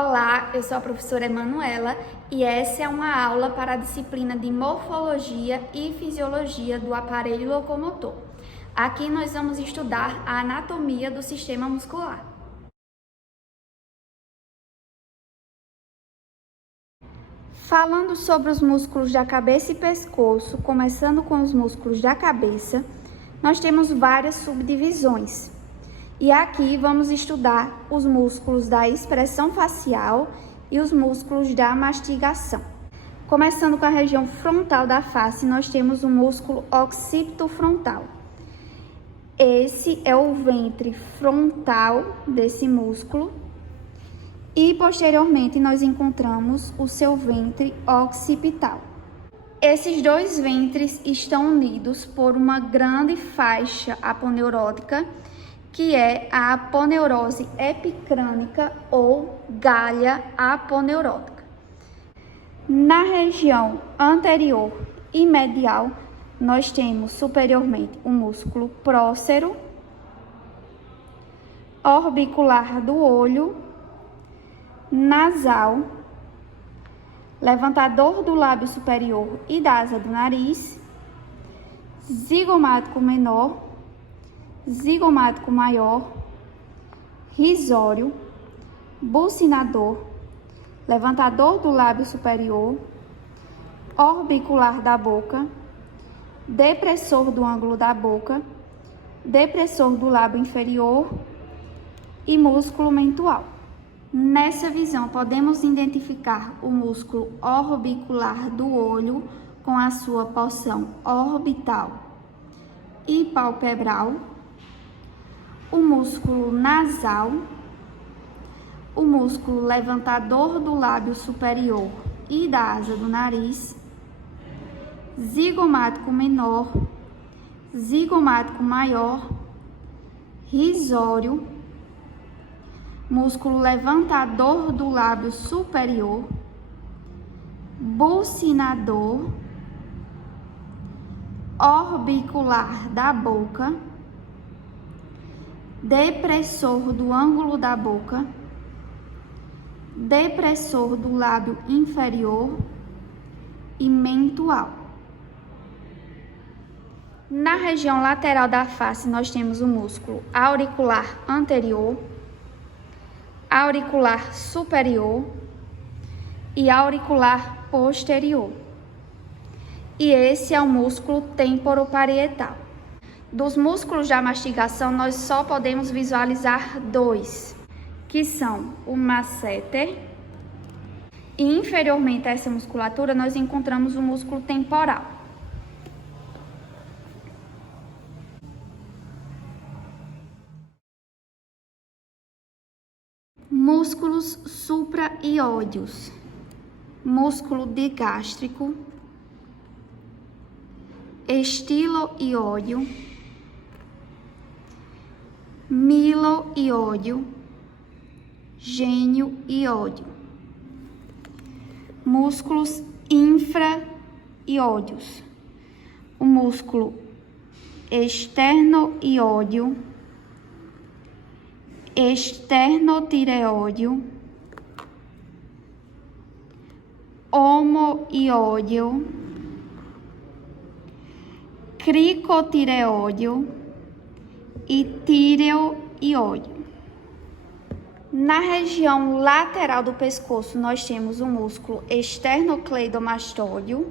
Olá, eu sou a professora Emanuela e essa é uma aula para a disciplina de Morfologia e Fisiologia do aparelho locomotor. Aqui nós vamos estudar a anatomia do sistema muscular. Falando sobre os músculos da cabeça e pescoço, começando com os músculos da cabeça, nós temos várias subdivisões. E aqui vamos estudar os músculos da expressão facial e os músculos da mastigação. Começando com a região frontal da face, nós temos o músculo occipito frontal. Esse é o ventre frontal desse músculo. E posteriormente nós encontramos o seu ventre occipital. Esses dois ventres estão unidos por uma grande faixa aponeurótica, que é a aponeurose epicrânica ou galha aponeurótica. Na região anterior e medial, nós temos superiormente o músculo prócero, orbicular do olho, nasal, levantador do lábio superior e da asa do nariz, zigomático menor, zigomático maior, risório, bucinador, levantador do lábio superior, orbicular da boca, depressor do ângulo da boca, depressor do lábio inferior e músculo mentual. Nessa visão, podemos identificar o músculo orbicular do olho com a sua porção orbital e palpebral, o músculo nasal, o músculo levantador do lábio superior e da asa do nariz, zigomático menor, zigomático maior, risório, músculo levantador do lábio superior, bucinador, orbicular da boca, depressor do ângulo da boca, depressor do lábio inferior e mentual. Na região lateral da face, nós temos o músculo auricular anterior, auricular superior e auricular posterior. E esse é o músculo temporoparietal. Dos músculos da mastigação, nós só podemos visualizar dois, que são o masseter, e inferiormente a essa musculatura nós encontramos o músculo temporal. Músculos supraioideus, músculo digástrico, estiloiódeo, miloiódeo, gênioiódeo. Músculos infraioideus, o músculo esternoiódeo, esternotireóideo, homoiódeo, cricotireóideo e tireoiódeo. Na região lateral do pescoço, nós temos o músculo esternocleidomastóideo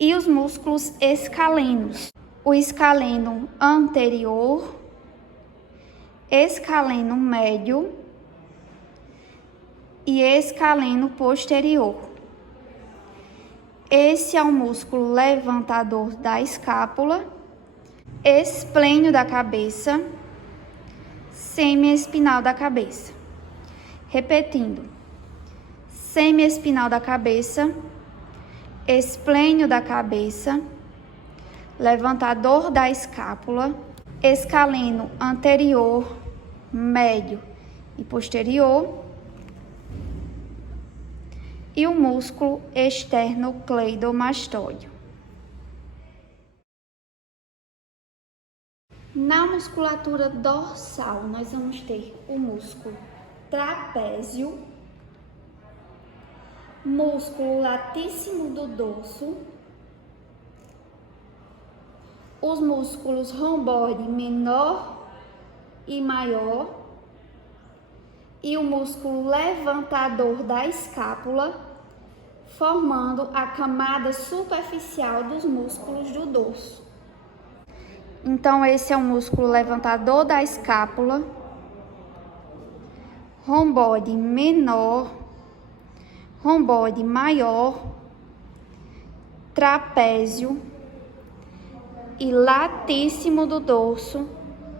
e os músculos escalenos. O escaleno anterior, escaleno médio e escaleno posterior. Esse é o músculo levantador da escápula, esplênio da cabeça, semiespinal da cabeça. Repetindo: semiespinal da cabeça, esplênio da cabeça, levantador da escápula, escaleno anterior, médio e posterior, e o músculo esternocleidomastóideo. Na musculatura dorsal, nós vamos ter o músculo trapézio músculo latíssimo do dorso, os músculos romboide menor e maior e o músculo levantador da escápula, formando a camada superficial dos músculos do dorso. Então, esse é o músculo levantador da escápula, romboide menor, romboide maior, trapézio e latíssimo do dorso,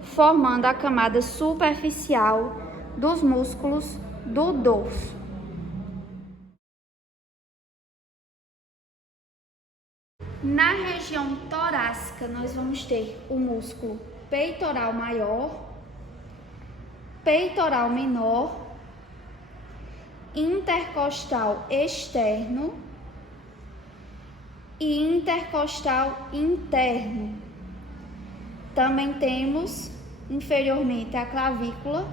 formando a camada superficial dos músculos do dorso. Na região torácica, nós vamos ter o músculo peitoral maior, peitoral menor, intercostal externo e intercostal interno. Também temos, inferiormente à clavícula,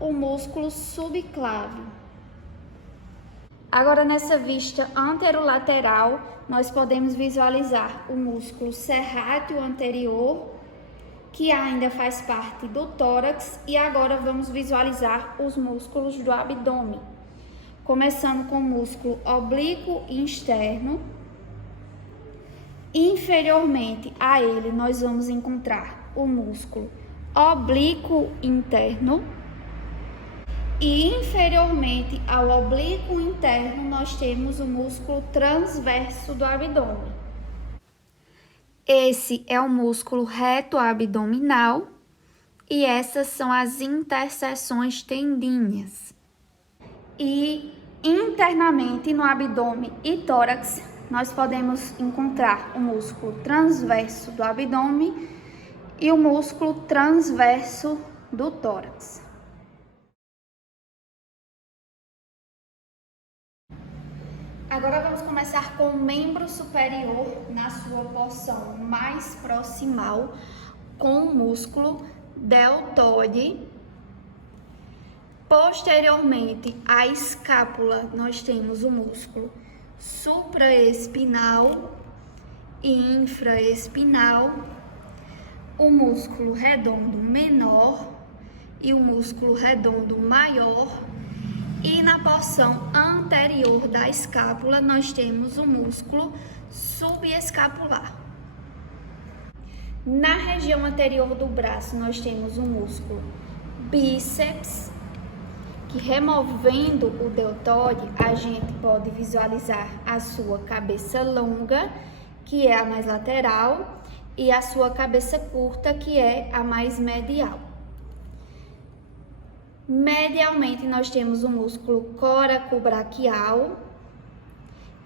o músculo subclávio. Agora, nessa vista anterolateral, nós podemos visualizar o músculo serrátil anterior, que ainda faz parte do tórax, e agora vamos visualizar os músculos do abdômen, começando com o músculo oblíquo externo. Inferiormente a ele, nós vamos encontrar o músculo oblíquo interno. E inferiormente ao oblíquo interno, nós temos o músculo transverso do abdômen. Esse é o músculo reto abdominal e essas são as interseções tendíneas. E internamente no abdômen e tórax, nós podemos encontrar o músculo transverso do abdômen e o músculo transverso do tórax. Agora vamos começar com o membro superior na sua porção mais proximal, com o músculo deltoide. Posteriormente à escápula, nós temos o músculo supraespinal e infraespinal, o músculo redondo menor e o músculo redondo maior. E na porção anterior da escápula, nós temos o músculo subescapular. Na região anterior do braço, nós temos o músculo bíceps, que removendo o deltoide, a gente pode visualizar a sua cabeça longa, que é a mais lateral, e a sua cabeça curta, que é a mais medial. Medialmente, nós temos o músculo coracobraquial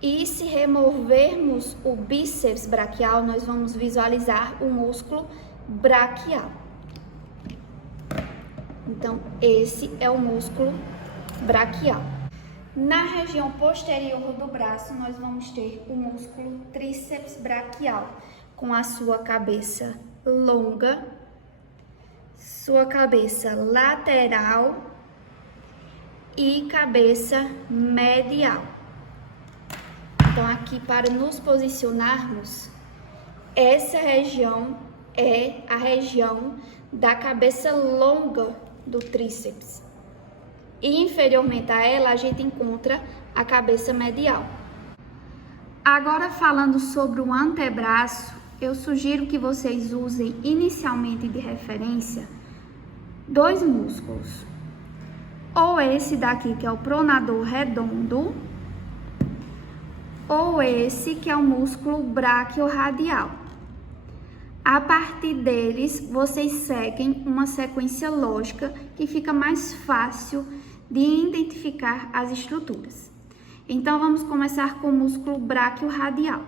e se removermos o bíceps braquial, nós vamos visualizar o músculo braquial. Então, esse é o músculo braquial. Na região posterior do braço, nós vamos ter o músculo tríceps braquial, com a sua cabeça longa, sua cabeça lateral e cabeça medial. Então, aqui para nos posicionarmos, essa região é a região da cabeça longa do tríceps. E inferiormente a ela, a gente encontra a cabeça medial. Agora, falando sobre o antebraço, eu sugiro que vocês usem inicialmente de referência dois músculos. Ou esse daqui, que é o pronador redondo, ou esse, que é o músculo braquiorradial. A partir deles, vocês seguem uma sequência lógica que fica mais fácil de identificar as estruturas. Então, vamos começar com o músculo braquiorradial.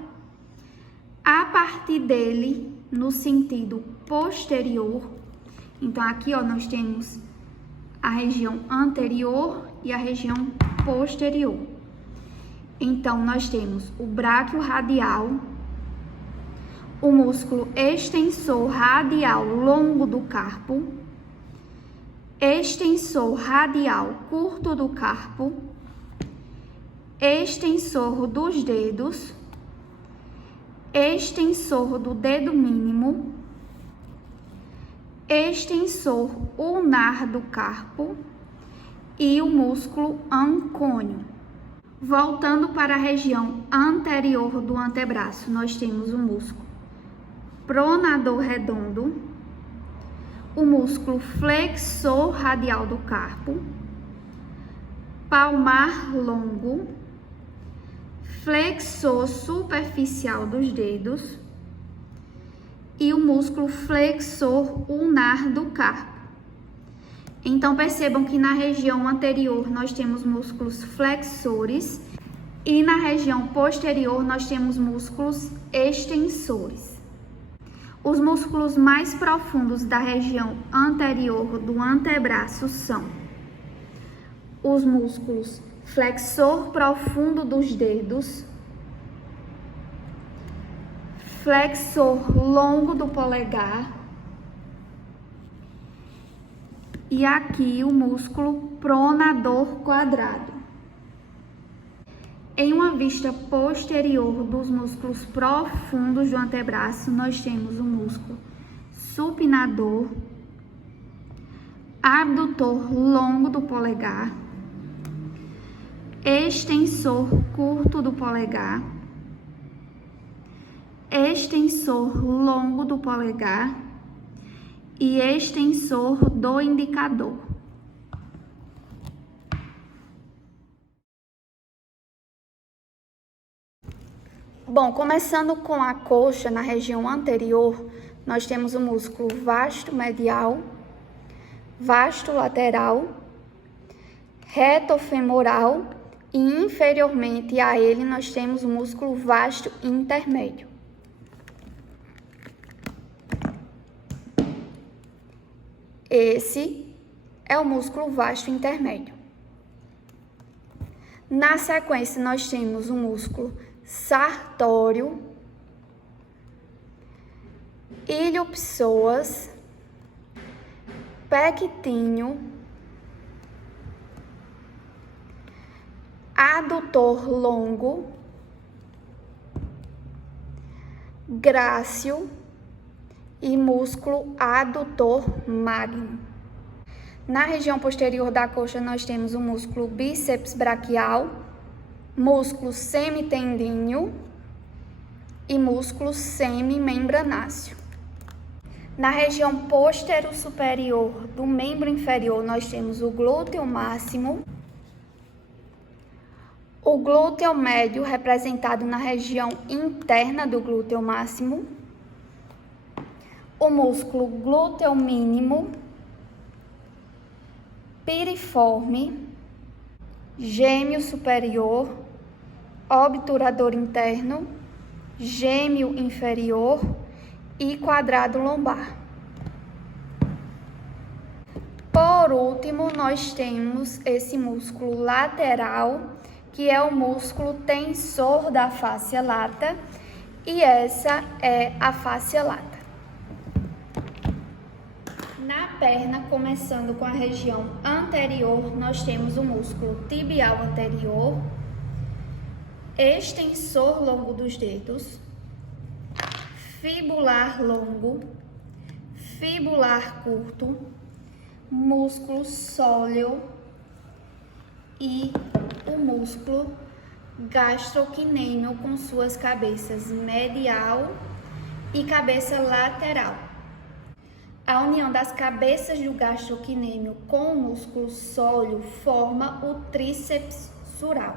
A partir dele, no sentido posterior, então aqui, ó, nós temos a região anterior e a região posterior. Então, nós temos o braquiorradial, o músculo extensor radial longo do carpo, extensor radial curto do carpo extensor dos dedos, extensor do dedo mínimo, extensor ulnar do carpo e o músculo ancônio. Voltando para a região anterior do antebraço, nós temos o músculo pronador redondo, o músculo flexor radial do carpo, palmar longo, flexor superficial dos dedos e o músculo flexor ulnar do carpo. Então, percebam que na região anterior nós temos músculos flexores e na região posterior nós temos músculos extensores. Os músculos mais profundos da região anterior do antebraço são os músculos flexor profundo dos dedos, flexor longo do polegar e aqui o músculo pronador quadrado. Em uma vista posterior dos músculos profundos do antebraço, nós temos o músculo supinador, abdutor longo do polegar, extensor curto do polegar, extensor longo do polegar e extensor do indicador. Bom, começando com a coxa, na região anterior, nós temos o músculo vasto medial, vasto lateral, reto femoral e inferiormente a ele nós temos o músculo vasto intermédio. Esse é o músculo vasto intermédio. Na sequência, nós temos o músculo sartório, iliopsoas, pectíneo, adutor longo, grácil e músculo adutor magno. Na região posterior da coxa, nós temos o músculo bíceps braquial, músculo semitendíneo e músculo semimembranáceo. Na região posterior-superior do membro inferior, nós temos o glúteo máximo, o glúteo médio, representado na região interna do glúteo máximo, o músculo glúteo mínimo, piriforme, gêmeo superior, obturador interno, gêmeo inferior e quadrado lombar. Por último, nós temos esse músculo lateral, que é o músculo tensor da fáscia lata, e essa é a fáscia lata. Na perna, começando com a região anterior, nós temos o músculo tibial anterior, extensor longo dos dedos, fibular longo, fibular curto, músculo sóleo e o músculo gastrocnêmio com suas cabeças medial e cabeça lateral. A união das cabeças do gastrocnêmio com o músculo sóleo forma o tríceps sural.